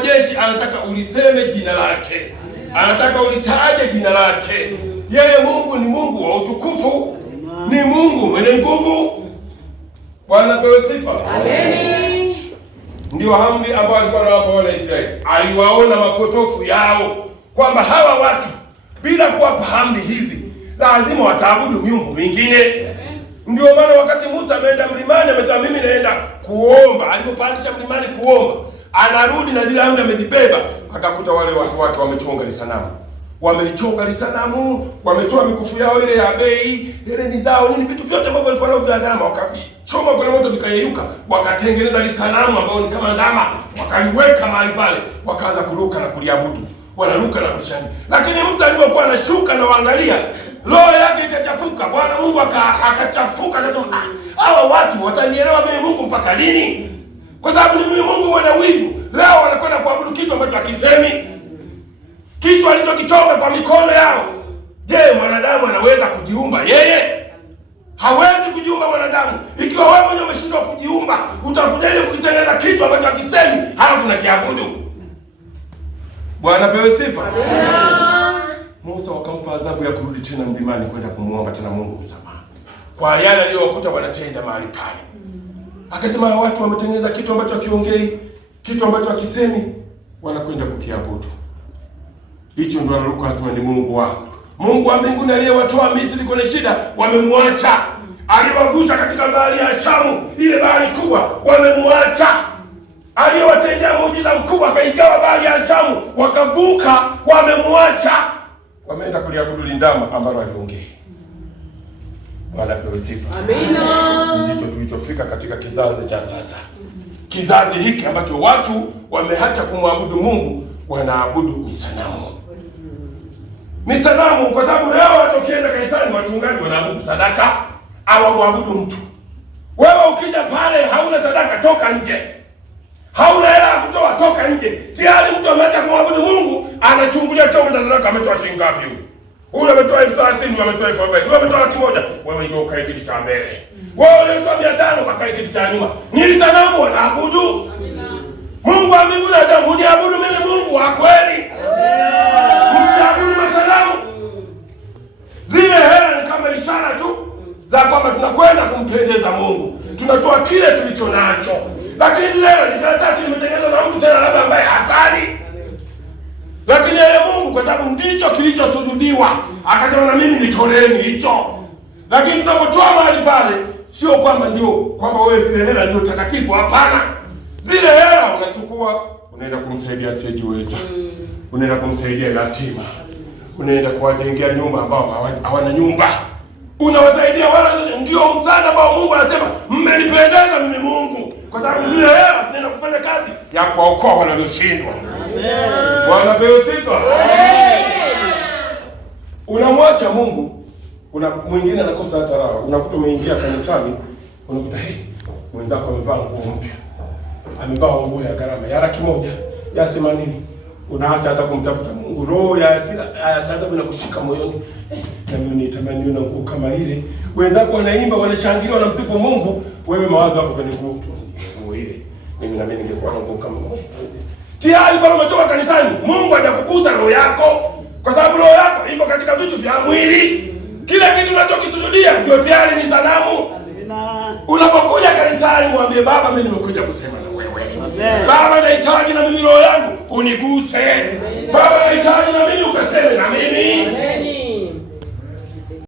majeshi anataka uliseme jina lake, anataka ulitaje jina lake. Yeye Mungu ni Mungu wa utukufu, ni Mungu mwenye nguvu. Bwana pewe sifa. Amen. Ndio amri ambayo alikuwa anawapa wana Israeli. Aliwaona mapotofu yao kwamba hawa watu bila kuwapa amri hizi lazima wataabudu miungu mingine. Ndio maana wakati Musa ameenda mlimani amesema mimi naenda kuomba. Alipopandisha mlimani kuomba, anarudi na zile amri amezibeba, akakuta wale watu wake wamechonga lisanamu. Wamelichonga lisanamu, wametoa mikufu yao ile ya bei, hereni zao, nini, vitu vyote ambavyo walikuwa navyo vya gharama, wakavichoma kwenye moto vikayeyuka, wakatengeneza lisanamu ambao ni kama ndama, wakaliweka mahali pale, wakaanza kuruka na kuliabudu. Wanaruka na kushangilia. Lakini mtu alipokuwa anashuka na waangalia, roho yake ikachafuka. Bwana Mungu akachafuka, akasema hawa watu watanielewa mimi Mungu mpaka lini? Kwa sababu ni mimi Mungu mwenye wivu. Leo wanakwenda kuabudu kitu ambacho hakisemi, kitu alichokichonga kwa mikono yao. Je, mwanadamu anaweza kujiumba yeye? Hawezi kujiumba mwanadamu. Ikiwa wewe mwenyewe umeshindwa kujiumba, utakujaje kuitengeneza kitu ambacho hakisemi halafu unakiabudu? Bwana pewe sifa. Musa wakampa adhabu ya kurudi tena mlimani kwenda kumuomba tena Mungu msamaha kwa yale aliyowakuta wanatenda mahali pale. Akasema watu wametengeneza kitu ambacho hakiongei, kitu ambacho hakisemi, wanakwenda kukiabudu. Hicho ndio anaruka anasema ni Mungu wao. Mungu wa mbinguni aliyewatoa Misri kwenye shida, wamemwacha. Aliwavusha katika bahari ya Shamu, ile bahari kubwa, wamemwacha. Aliyowatendea muujiza mkubwa, akaigawa bahari ya Shamu, wakavuka, wamemwacha. Wameenda kuliabudu lindama ambalo aliongea. Bwana pewe sifa. Amina. Ndicho tulichofika katika kizazi cha sasa. Kizazi hiki ambacho watu wameacha kumwabudu Mungu, wanaabudu misanamu. Misanamu kwa sababu leo watu ukienda kanisani, wachungaji wanaabudu sadaka au waabudu mtu. Wewe ukija pale hauna sadaka, toka nje. Hauna hela ya kutoa, toka nje. Tayari mtu ameacha kumwabudu Mungu, anachungulia chombo cha sadaka, ametoa shilingi ngapi huyu? Huyu ametoa 30,000, ametoa 40,000, huyu ametoa 100,000. Wewe ndio ukae kiti cha mbele. Wewe ulitoa 500 ukakae kiti cha nyuma. Ni sanamu wanaabudu. Mungu wa mbinguni anasema niabudu mimi Mungu wa kweli. Msiabudu masanamu. Zile hela ni kama ishara tu za kwamba tunakwenda kumpendeza Mungu. Tunatoa kile tulicho nacho. Lakini zile hela ni karatasi limetengenezwa na mtu tena labda ambaye hasali. Lakini yeye Mungu kwa sababu ndicho kilichosujudiwa, akasema na mimi nitoleeni hicho. Lakini tunapotoa mahali pale, sio kwamba ndio kwamba wewe zile hela ndio takatifu, hapana. Zile hela unachukua, unaenda kumsaidia asiyejiweza. Unaenda kumsaidia yatima. Unaenda kuwajengea nyumba ambao hawana nyumba. Unawasaidia wale, ndio msaada ambao Mungu anasema mmenipendeza mimi Mungu. Kwa sababu zile hela zinaenda kufanya kazi ya kuwaokoa wale walioshindwa. Amen. Bwana pewe sifa. Amen. Unamwacha Mungu, mwingine anakosa hata raha. Unakuta umeingia kanisani, unakuta mwenzako amevaa nguo mpya. Amevaa nguo ya gharama ya 100,000, ya 80. Unaacha hata kumtafuta Mungu. Roho ya hasira, ghadhabu inakushika moyoni. Na mimi nitamani nione nguo kama ile. Wenzako wanaimba, wanashangilia, wanamsifu Mungu, wewe mawazo yako kwenye nguo tu. Nguo ile. Mimi na mimi ningekuwa na nguo kama ile. Tayari bado umetoka kanisani, Mungu hajakugusa roho yako. Kwa sababu roho yako iko katika vitu vya mwili. Kila kitu unachokisujudia ndio tayari ni sanamu. Unapokuja kanisani mwambie Baba, mimi nimekuja kusema na wewe. Baba, nahitaji na mimi roho yangu uniguse. Baba,